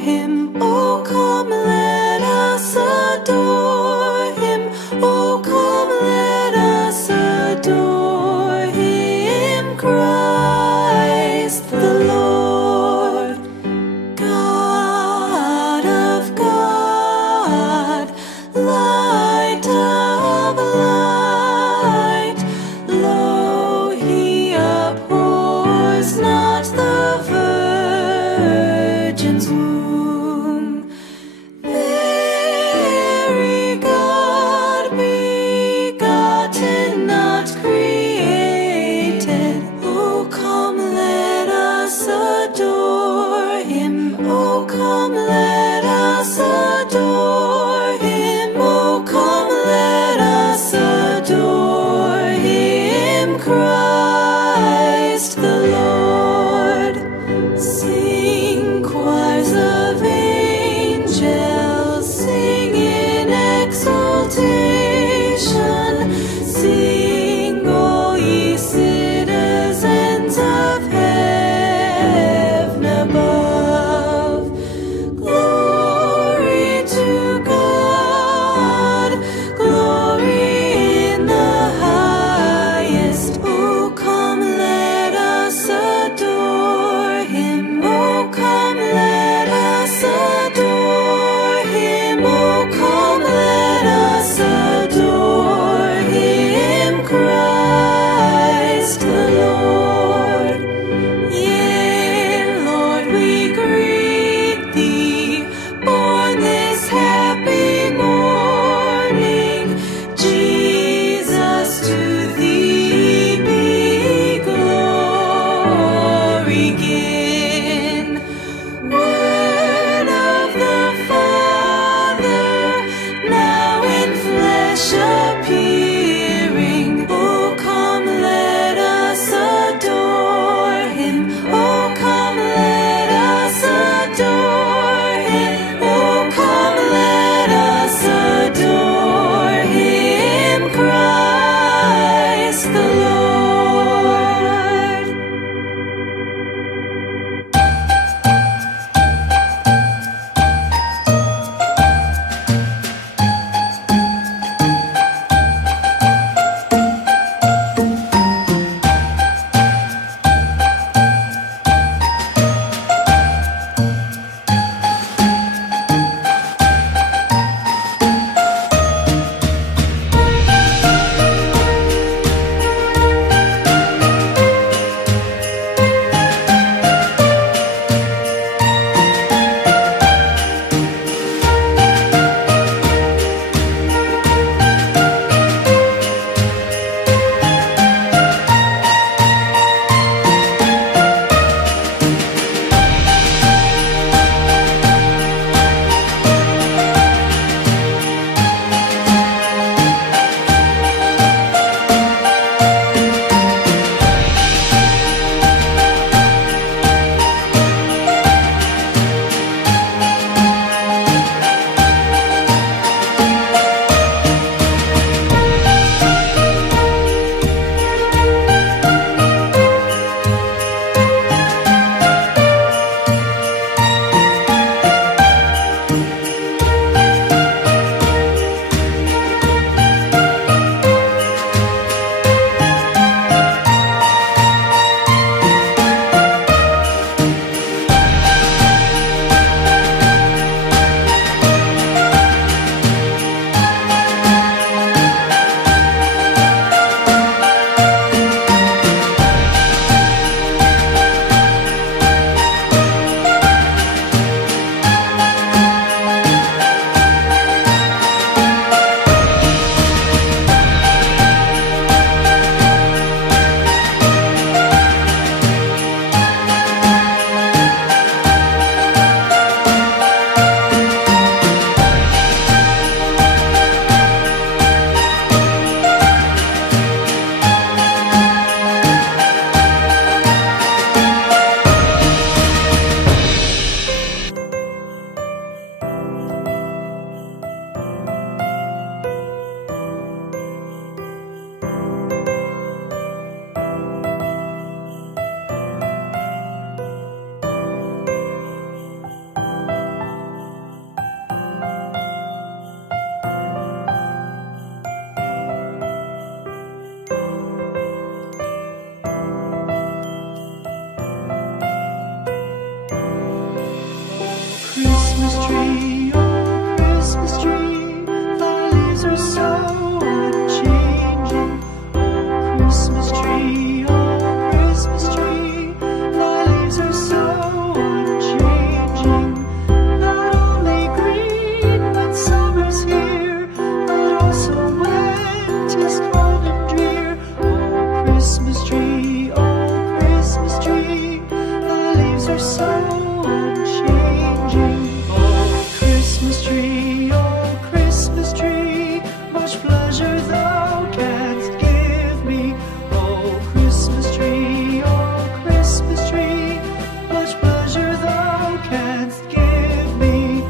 him. Oh, come, let us adore him. Oh, come, let us adore him, Christ the Lord. God of God, light of light, lo, he abhors not the Virgin's womb. Very God, begotten, not created. Oh, come, let us adore him. Oh, come, let us adore him. Oh, come, let us adore him, Christ the Lord. Sing choirs so unchanging. Oh, Christmas tree, much pleasure thou canst give me. Oh, Christmas tree, much pleasure thou canst give me.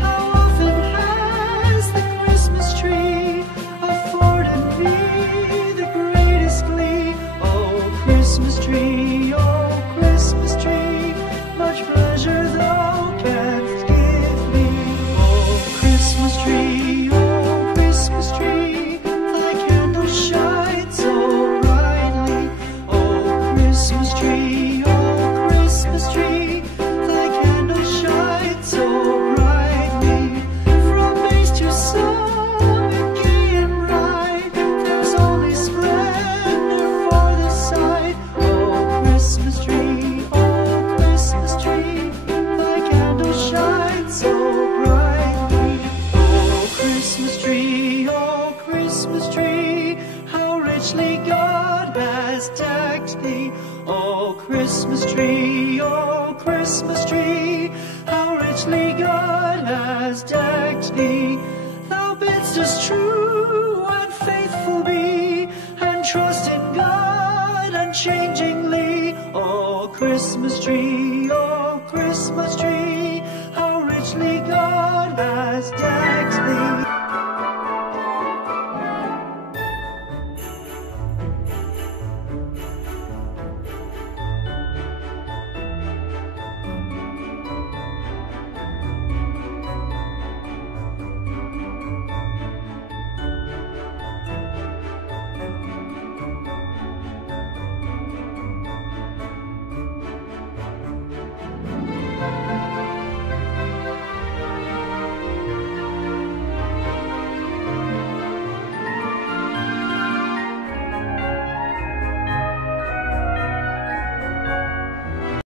How often has the Christmas tree afforded me the greatest glee? Oh, Christmas tree, much pleasure thou canst give me. Oh, Christmas tree, thy candles shine so brightly. Oh, Christmas tree, thy candles shine so brightly. From base to summit, gay and bright, there's only splendor for the sight. Oh, Christmas tree, thy candles shine so brightly. Oh, Christmas tree, how richly God has decked thee. Oh, Christmas tree, how richly God has decked thee. Thou bidst us true and faithful be, and trust in God unchangingly. Oh, Christmas tree, how richly God has decked thee.